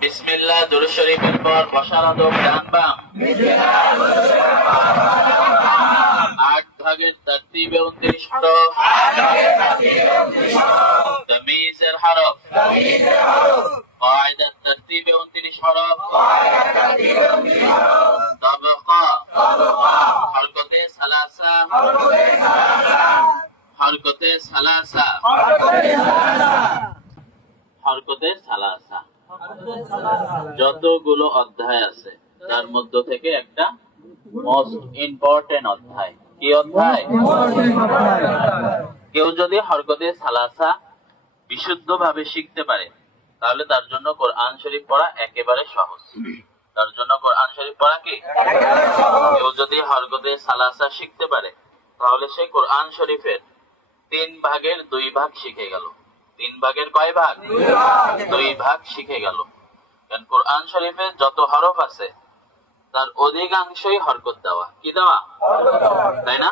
বিসমিল্লাহ দুরূদ শরীফের পর বসার আদব ডান বাম আট ভাগের তরতিবে উনত্রিশ হরফ তামিজের হরফ قاعدة ترتيب উনত্রিশ হরফ طبقة حركته ثلاثة حركته ثلاثة হরকতের সালাসা যতগুলো অধ্যায় আছে, তার মধ্য থেকে একটা মোস্ট ইম্পর্টেন্ট অধ্যায়। কি অধ্যায়? কেউ যদি হরকতের সালাসা বিশুদ্ধ ভাবে শিখতে পারে, তাহলে তার জন্য কোরআন শরীফ পড়া একেবারে সহজ। তার জন্য কোরআন শরীফ পড়া কি? কেউ যদি হরকতের সালাসা শিখতে পারে, তাহলে সে কোরআন শরীফের তিন ভাগের দুই ভাগ শিখে গেল। তিন ভাগের কয় ভাগ? দুই ভাগ। শিখে গেল। কারণ কোরআন শরীফে যত হরফ আছে তার অধিকাংশই হরকত দেওয়া। কি দেওয়া। তাই না?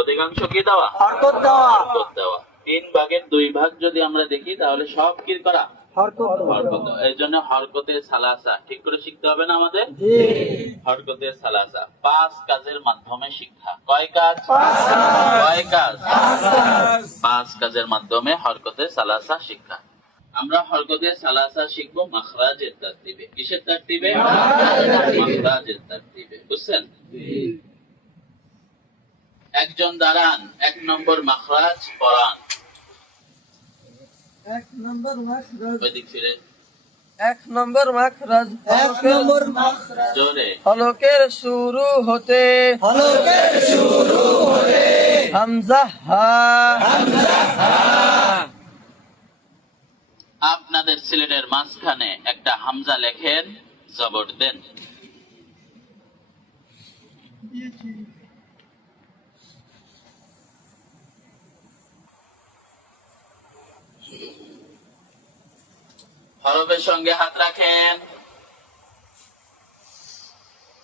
অধিকাংশ কি দেওয়া? হরকত দেওয়া। হরকত দেওয়া। তিন ভাগের দুই ভাগ যদি আমরা দেখি তাহলে সব কি করা? হরকত। এর জন্য হরকতের সালাসা। ঠিক করে শিখতে হবে না আমাদের? সালাসা। পাঁচ কাজের মাধ্যমে শিক্ষা। কয় কাজ? কয় কাজ? পাঁচ কাজের মাধ্যমে সালাসা শিক্ষা। আমরা হরকতের সালাসা শিখব মাখরাজের তারতিবে। কিসের তারতিবে? মাখরাজের তারতিবে। বুঝছেন? একজন দাঁড়ান। এক নম্বর মাখরাজ পড়ান এক নম্বর মাখরাজ ওইদিক ফিরে। এক নম্বর মাখরাজ এক নম্বর মাখরাজ জোরে। হলকের শুরু হতে। হলকের শুরু হতে। হামজা হা। হামজা আপনাদের সিলেটের মাঝখানে একটা হামজা লেখেন জবর দেন। হরফের সঙ্গে হাত রাখেন।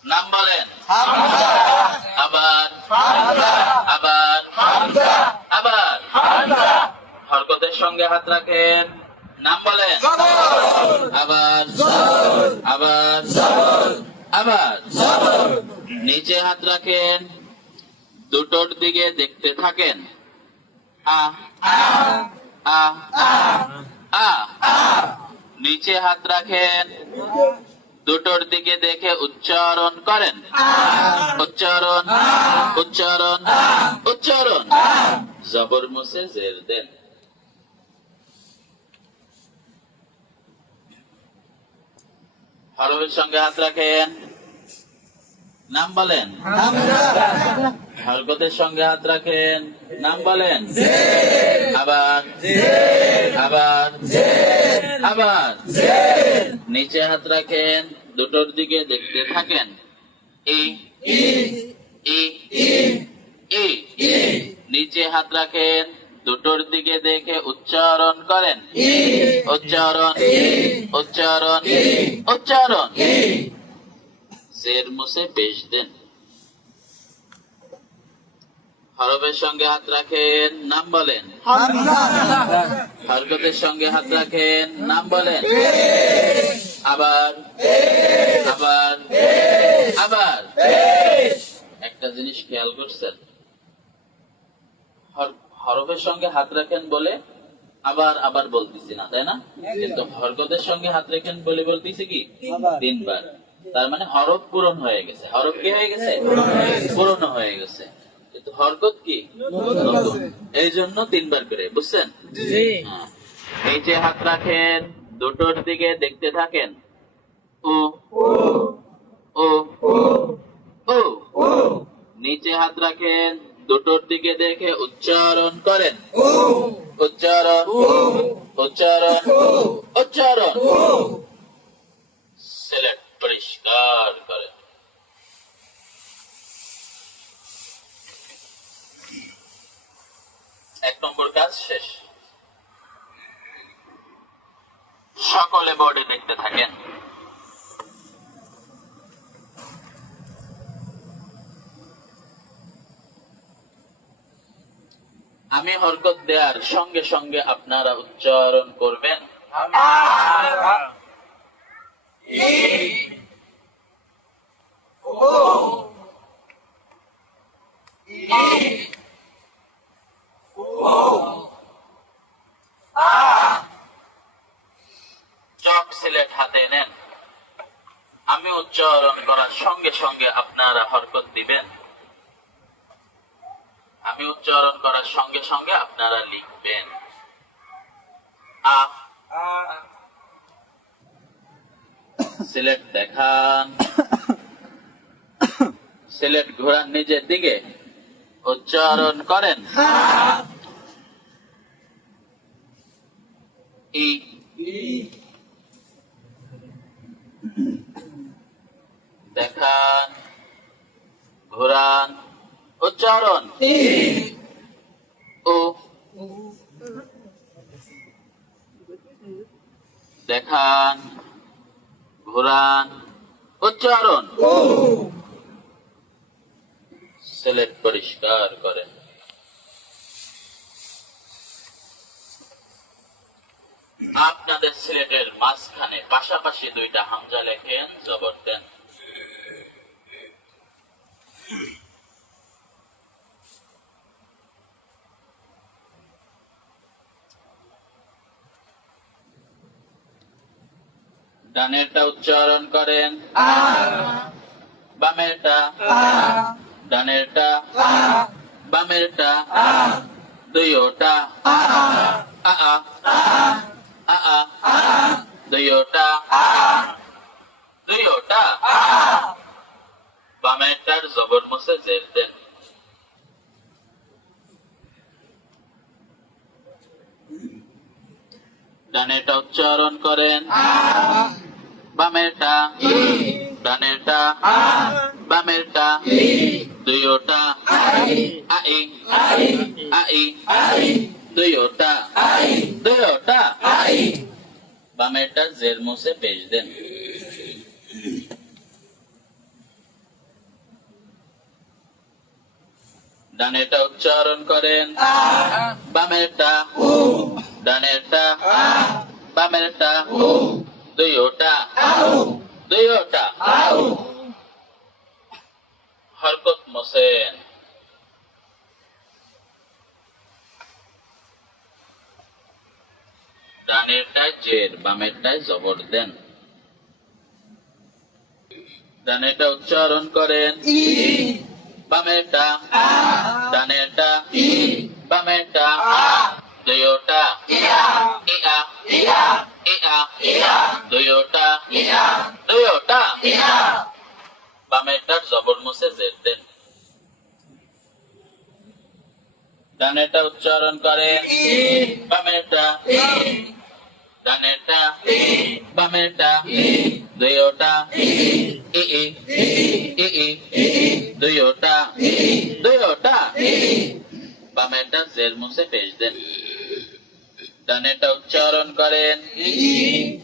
নাম বলেন। আবার। আবার। আবার। হরকতের সঙ্গে হাত রাখেন। নাম বলেন। আবার। আবার। আবার। নিচে হাত রাখেন। দুটোর দিকে দেখতে থাকেন। আ। আ। আ। নিচে হাত রাখেন। দুটোর দিকে দেখে উচ্চারণ করেন। উচ্চারণ উচ্চারণ উচ্চারণ। জবর মুসে জের দেন। হরফের সঙ্গে হাত রাখেন। নাম বলেন। হরকতের সঙ্গে হাত রাখেন। নাম বলেন। আবার আবার আবার নিচে হাত রাখেন, দুটোর দিকে দেখতে থাকেন। নিচে হাত রাখেন, দুটোর দিকে দেখে উচ্চারণ করেন। উচ্চারণ উচ্চারণ উচ্চারণ। জের মুসে পেশ দেন। হরফের সঙ্গে হাত রাখেন নাম বলেন। হরকতের সঙ্গে হাত রাখেন নাম বলেন। আবার আবার আবার। একটা জিনিস খেয়াল করছেন। হরফের সঙ্গে হাত রাখেন বলে আবার আবার বলতেছি না তাই না? কিন্তু হরকতের সঙ্গে হাত রাখেন বলে বলতেছি কি? তিনবার। তার মানে হরফ পূরণ হয়ে গেছে। হরফ কি হয়ে গেছে। পূরণ হয়ে গেছে। কিন্তু হরকত কি? এই জন্য তিনবার করে বুঝছেন? হ্যাঁ। নিচে হাত রাখেন দুটোর দিকে দেখতে থাকেন। ও। ও। ও। নিচে হাত রাখেন দুটোর দিকে দেখে উচ্চারণ করেন। উচ্চারণ। উচ্চারণ। উচ্চারণ। সিলেট পরিষ্কার। কাজ শেষ সকলে বোর্ডে দেখতে থাকেন আমি হরকত দেয়ার সঙ্গে সঙ্গে আপনারা উচ্চারণ করবেন Oh! উচ্চারণ করার সঙ্গে সঙ্গে আপনারা হরকত দিবেন। আমি উচ্চারণ করার সঙ্গে সঙ্গে আপনারা লিখবেন। আ সিলেট দেখান। সিলেট ঘোরান নিজের দিকে উচ্চারণ করেন। ই। দেখান, ঘোরান উচ্চারণ ও। দেখান, ঘোরান উচ্চারণ সিলেট পরিষ্কার করেন। আপনাদের সিলেটের মাঝখানে পাশাপাশি দুইটা হামজা লেখেন, জবর দেন। ডানেরটা উচ্চারণ করেন। বামেরটা। ডানেরটা। বামেরটা। দুইটা আ। আ আ। আ। দুইটা দুইটা বামেরটার জবর মুছে জের দেন। ডানেরটা উচ্চারণ করেন। বামেরটা ডানেরটা। বামেরটা দুইটা আই আই দুইটা দুইটা বামেরটা জের মুছে পেশ দেন। ডানেরটা উচ্চারণ করেন। বামেরটা ডানেরটা বামেরটা দুইটা। দুইটা। হরকত মোসেন। ডানেরটায় জের বামেরটায় জবর দেন। ডানেরটা উচ্চারণ করেন। বামেরটা, ডানেরটা, বামেরটা দুইটা ইয়া ইয়া দুইটা দুইটা বামেরটার জবর মুছে জের দেন। উচ্চারণ করেন বামেরটা দুইটা ই ই ই ই। দুইটা দুইটা বামেরটা জের মুছে পেশ দেন ডানেরটা উচ্চারণ করেন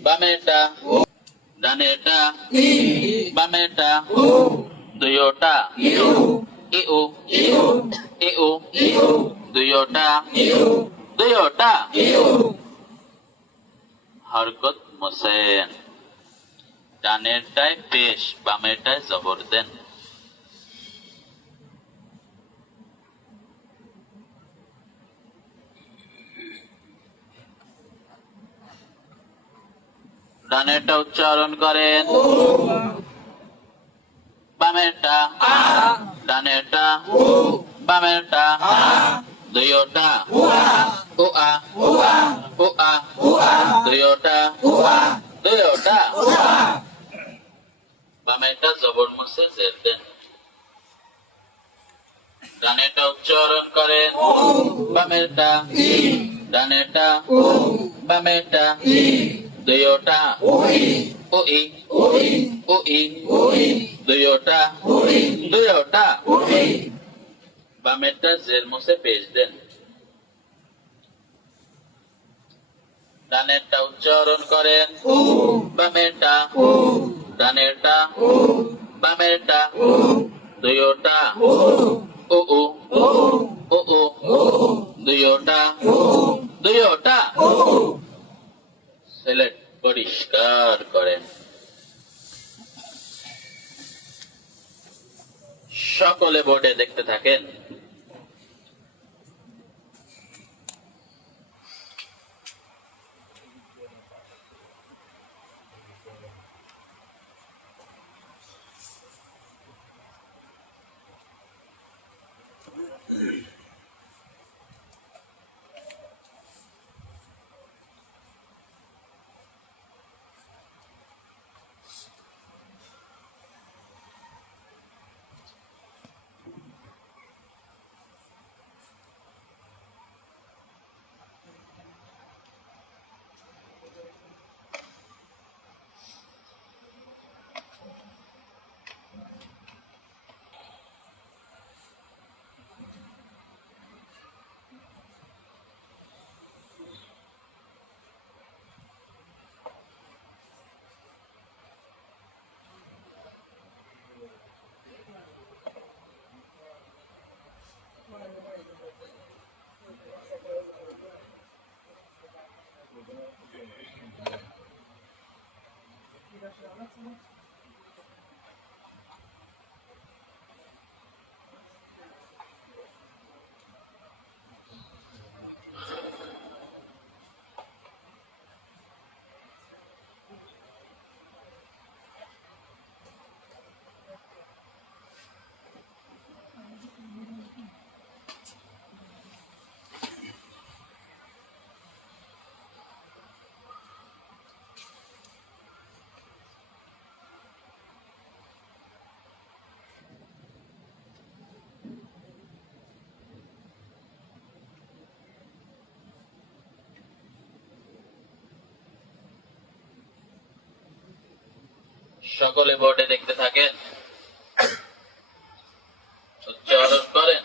বামেরটা ডানেরটা বামেরটা দুইটা ইউ ইউ দুইটা দুইটা হরকত মোসেন ডানেরটায় পেশ বামেরটায় জবর দেন ডানেরটা উচ্চারণ করেন। বামেরটা, ডানেরটা, বামেরটা দুইটা ও আ ও আ বামেরটা জবর জের দেন। ডানেরটা উচ্চারণ করেন। বামেরটা, ডানেরটা, বামেরটা দুইটা ও ই ও ই দুইটা দুইটা বামেরটা পেশ দেন। ডানেরটা উচ্চারণ করেন। বামেরটা। ডানেরটা। বামেরটা। দুইটা ও ও। ও ও। দুইটা দুইটা সিলেট পরিষ্কার করেন। সকলে বোর্ডে দেখতে থাকেন। 的时候，那怎么 সকলে বোর্ডে দেখতে থাকেন। উচ্চারণ করেন।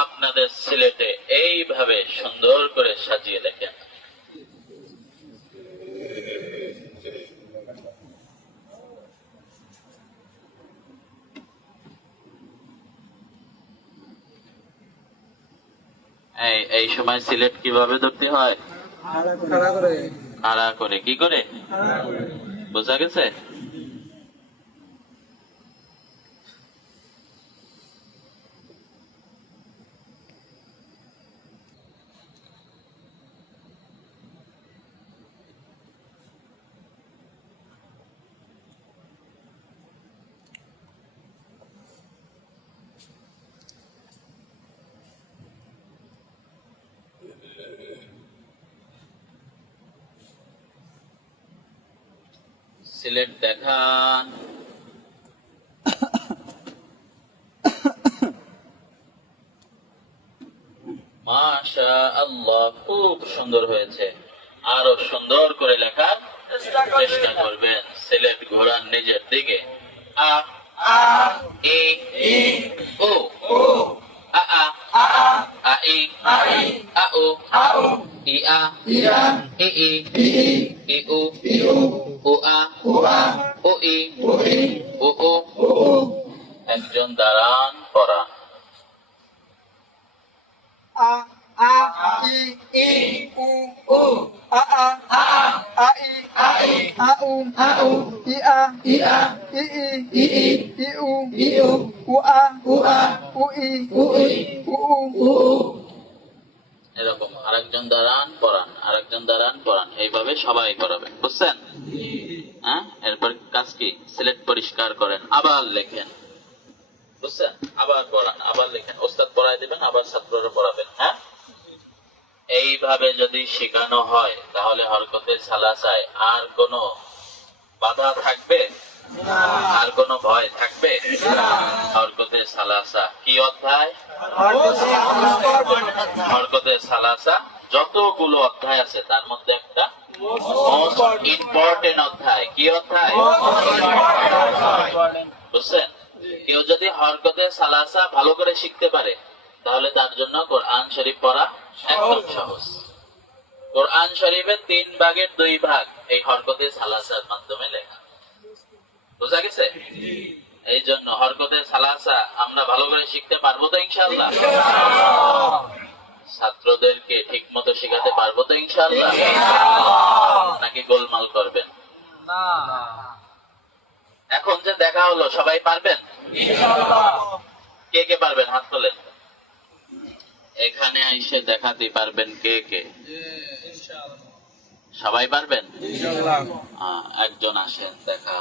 আপনাদের সিলেটে এইভাবে সুন্দর করে সাজিয়ে লেখেন এই সময় সিলেট কীভাবে ধরতে হয়? খাড়া করে। কি করে। বোঝা গেছে? সিলেট দেখান। মাশা আল্লাহ খুব সুন্দর হয়েছে। আরও সুন্দর করে লেখার চেষ্টা করবেন। সিলেট ঘোরান নিজের দিকে। আ এ ও আ আ আ ই, আ ও ই আ ই ই ই উ ও আ ও ই ও ও একজন দাঁড়ান পড়ান আ আ ই ই উ উ আ আ আ আ ই আ ই আ উ আ উ ই আ ই আ ই ই ই ই ই উ ই উ উ আ উ আ উ ই উ ই উ উ উ এরকম, আরেকজন দাঁড়ান, পড়ান, আরেকজন দাঁড়ান, পড়ান। এইভাবে সবাই পড়াবেন বুঝছেন? হ্যাঁ? এরপর কাজ কি? সিলেক্ট পরিষ্কার করেন, আবার লেখেন। বুঝছেন? আবার পড়ান, আবার লেখেন। ওস্তাদ পড়াই দিবেন, আবার ছাত্ররা পড়াবেন হ্যাঁ? এইভাবে যদি শেখানো হয়, তাহলে হরকতে সালাসায় আর কোনো বাধা থাকবে? আর কোনো ভয় থাকবে? হরকতে সালাসা, কি অধ্যায়? হরকতে সালাসা, যতগুলো অধ্যায় আছে, তার মধ্যে একটা ইম্পর্টেন্ট অধ্যায়। কি অধ্যায়? বুঝছেন? কেউ যদি হরকতে সালাসা ভালো করে শিখতে পারে, তাহলে তার জন্য কোরআন শরীফ পড়া একদম সহজ। কোরআন শরীফের তিন ভাগের দুই ভাগ এই হরকতে সালাসার মাধ্যমে লেখা। বুঝা গেছে? এই জন্য হরকতে সালাসা আমরা ভালো করে শিখতে পারব তো ইনশাল্লাহ ছাত্রদেরকে ঠিক মতো শেখাতে পারব তো ইনশাল্লাহ নাকি গোলমাল করবেন? এখন যে দেখা হলো সবাই পারবেন? কে কে পারবেন? হাত তোলেন। এখানে এসে দেখাতে পারবেন কে কে। সবাই পারবেন? একজন আসেন দেখা।